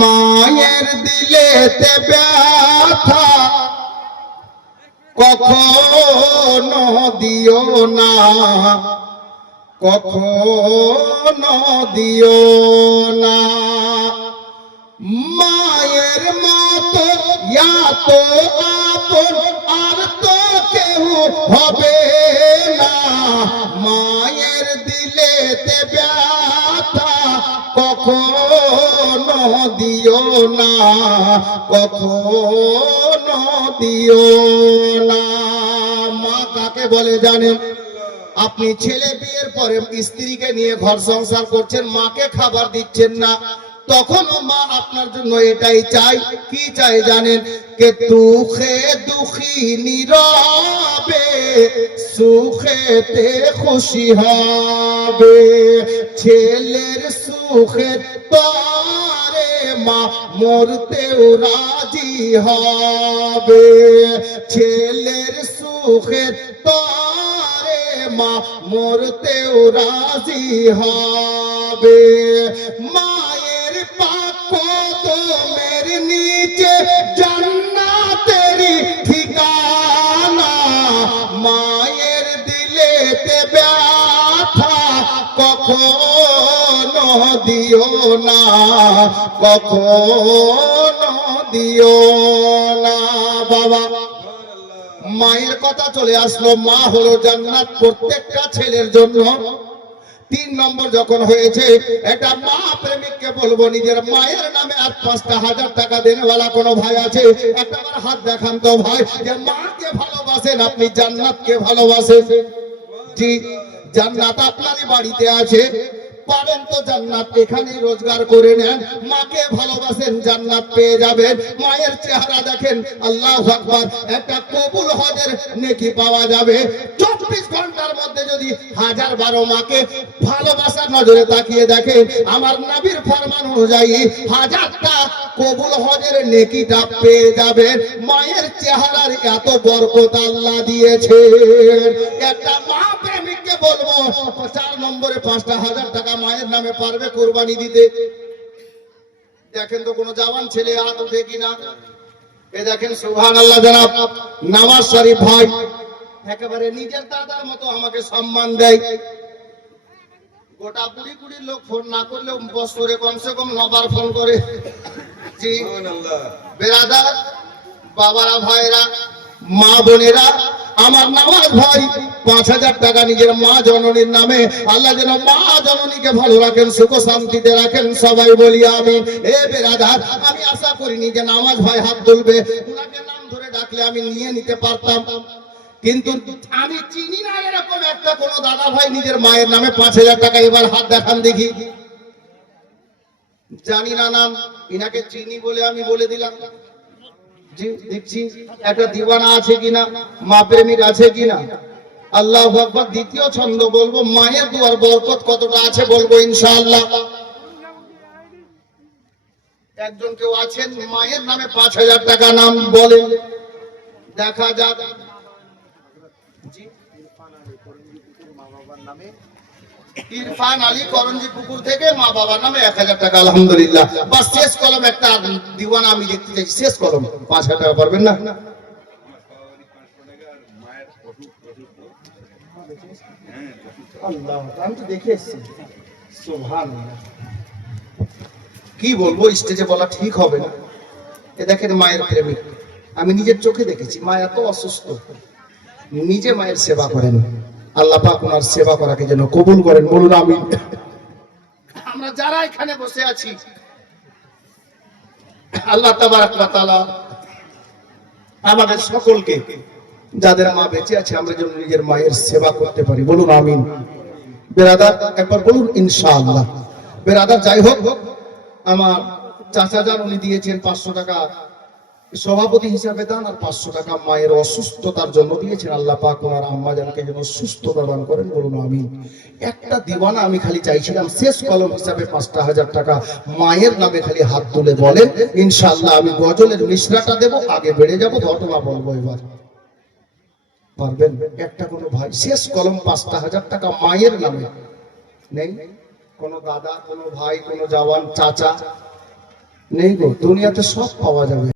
মায়ের দিলেতে ব্যথা। কখনো দিও না, কখনো দিও না। মায়ের মতো এত আপন, আর তো কেউ হবে না। মায়ের দিলেতে ব্যথা কখনো দিও না, কখনো দিও না। মা কাকে বলে জানেন? আপনি ছেলে বিয়ের পরে স্ত্রীকে নিয়ে ঘর সংসার করছেন, মাকে খাবার দিচ্ছেন না। তখনও মা আপনার জন্য এটাই চাই কি চাই জানেন? কে দুঃখে দুঃখী নীরবে, সুখেতে খুশি হবে। ছেলের সুখের পরে মা, মরতেও রাজি হবে। ছেলের সুখের পরে মা, মরতেও রাজি হবে। মায়ের পাপ তোমের নিচে জান্নাতেরি ঠিকানা। মায়ের দিলেতে ব্যথা কখনো দিও না, কখনো দিও না, বাবা। মায়ের কথা চলে আসলো, মা হলো জান্নাত প্রত্যেকটা ছেলের জন্য। তিন নম্বর যখন হয়েছে, একটা মা প্রেমিককে বলব, নিজের মায়ের নামে আর পাঁচটা হাজার টাকা দেনেওয়ালা কোনো ভাই আছে? একটা হাত দেখান তো ভাই, যে মাকে ভালোবাসেন, আপনি জান্নাতকে ভালোবাসেন। জি, জান্নাত আপনারই বাড়িতে আছে। পারেন তো জান্নাত, এখানেই রোজগার করে নেন। মাকে ভালোবাসেন, জান্নাত পেয়ে যাবেন। মায়ের চেহারা দেখেন, আল্লাহ আকবার, একটা কবুল হজের নেকি পাওয়া যাবে। চব্বিশ ঘণ্টার মধ্যে যদি হাজার বারো মাকে ভালোবাসার নজরে তাকিয়ে দেখেন, আমার নবীর ফরমান অনুযায়ী হাজারটা কবুল হজের নেকিটা পেয়ে যাবেন। মায়ের চেহারার এত বরকত আল্লাহ দিয়েছে একটা প্রেমিককে বলব চার নম্বরে পাঁচটা হাজার টাকা মায়ের নামে পারবে কোরবানি দিতে। দেখেন তো কোনো জওয়ান ছেলে হাত উঠে কিনা। এ দেখেন সুবহান আল্লাহ জানাব নামাজ শরীফ ভাই একেবারে নিজের দাদার মতো আমাকে সম্মান দেয়। গোটা কুড়ি কুড়ি লোক ফোন না করলেও বছরে কমসে কম নবার ফোন করে। জি বেরাদার বাবারা ভাইরা মা বোনেরা আমার নামাজ ভাই, পাঁচ হাজার টাকা নিজের মা জননীর নামে। আল্লাহ যেন মা জননীকে ভালো রাখেন, সুখ শান্তিতে রাখেন, সবাই বলি আমি এ বেরাদার, আমি আশা করিনি যে নামাজ ভাই হাত তুলবে। ওনাকে নাম ধরে ডাকলে আমি নিয়ে নিতে পারতাম। কিন্তু আমি চিনি না এরকম একটা কোন দাদা ভাই নিজের মায়ের নামে পাঁচ হাজার টাকা এবার হাত দেখান দেখি। জানি না নাম, ইনাকে চিনি বলে আমি বলে দিলাম। দেখছি একটা দিওয়ানা আছে কিনা, মা প্রেমিক আছে কিনা। আল্লাহ আকবর, দ্বিতীয় ছন্দ বলব, মায়ের দুয়ার বরকত কতটা আছে বলব ইনশাআল্লাহ। একজন কেউ আছেন, মায়ের নামে পাঁচ হাজার টাকা নাম বলেন। দেখা যাক। কি বলব, স্টেজে বলা ঠিক হবে না। এ দেখেন মায়ের প্রেমিক। আমি নিজের চোখে দেখেছি, মা এত অসুস্থ। নিজে মায়ের সেবা করেন। আল্লাহ পাক ওনার সেবা করাকে যেন কবুল করেন। বলুন আমি আমরা যারা এখানে বসে আছি, আল্লাহ তাআলা আমাদের সকলকে, যাদের মা বেঁচে আছে, আমরা যেন নিজের মায়ের সেবা করতে পারি। বলুন আমিন। বেরাদার, একবার বলুন ইনশাআল্লাহ। বেরাদার, যাই হোক, আমার চাচা যান উনি দিয়েছেন পাঁচশো টাকা। সভাপতি হিসাবে দান আর পাঁচশো টাকা মায়ের অসুস্থতার জন্য দিয়েছেন। আল্লাহ পাক ওনার আম্মা জানকে যেন সুস্থতা দান করেন, বলুন আমি একটা দিওয়ানা আমি খালি চাইছিলাম, শেষ কলম হিসাবে পাঁচটা হাজার টাকা মায়ের নামে খালি হাত তুলে বলেন, ইনশাআল্লাহ আমি গজলের মিশ্রাটা দেব, আগে বেড়ে যাব, ঘটনা বলব এবার। পারবেন? একটা কোনো ভাই, শেষ কলম পাঁচটা হাজার টাকা মায়ের নামে। নেই? কোনো দাদা, কোনো ভাই, কোনো জওয়ান, চাচা? নেই গো, দুনিয়াতে সব পাওয়া যাবে।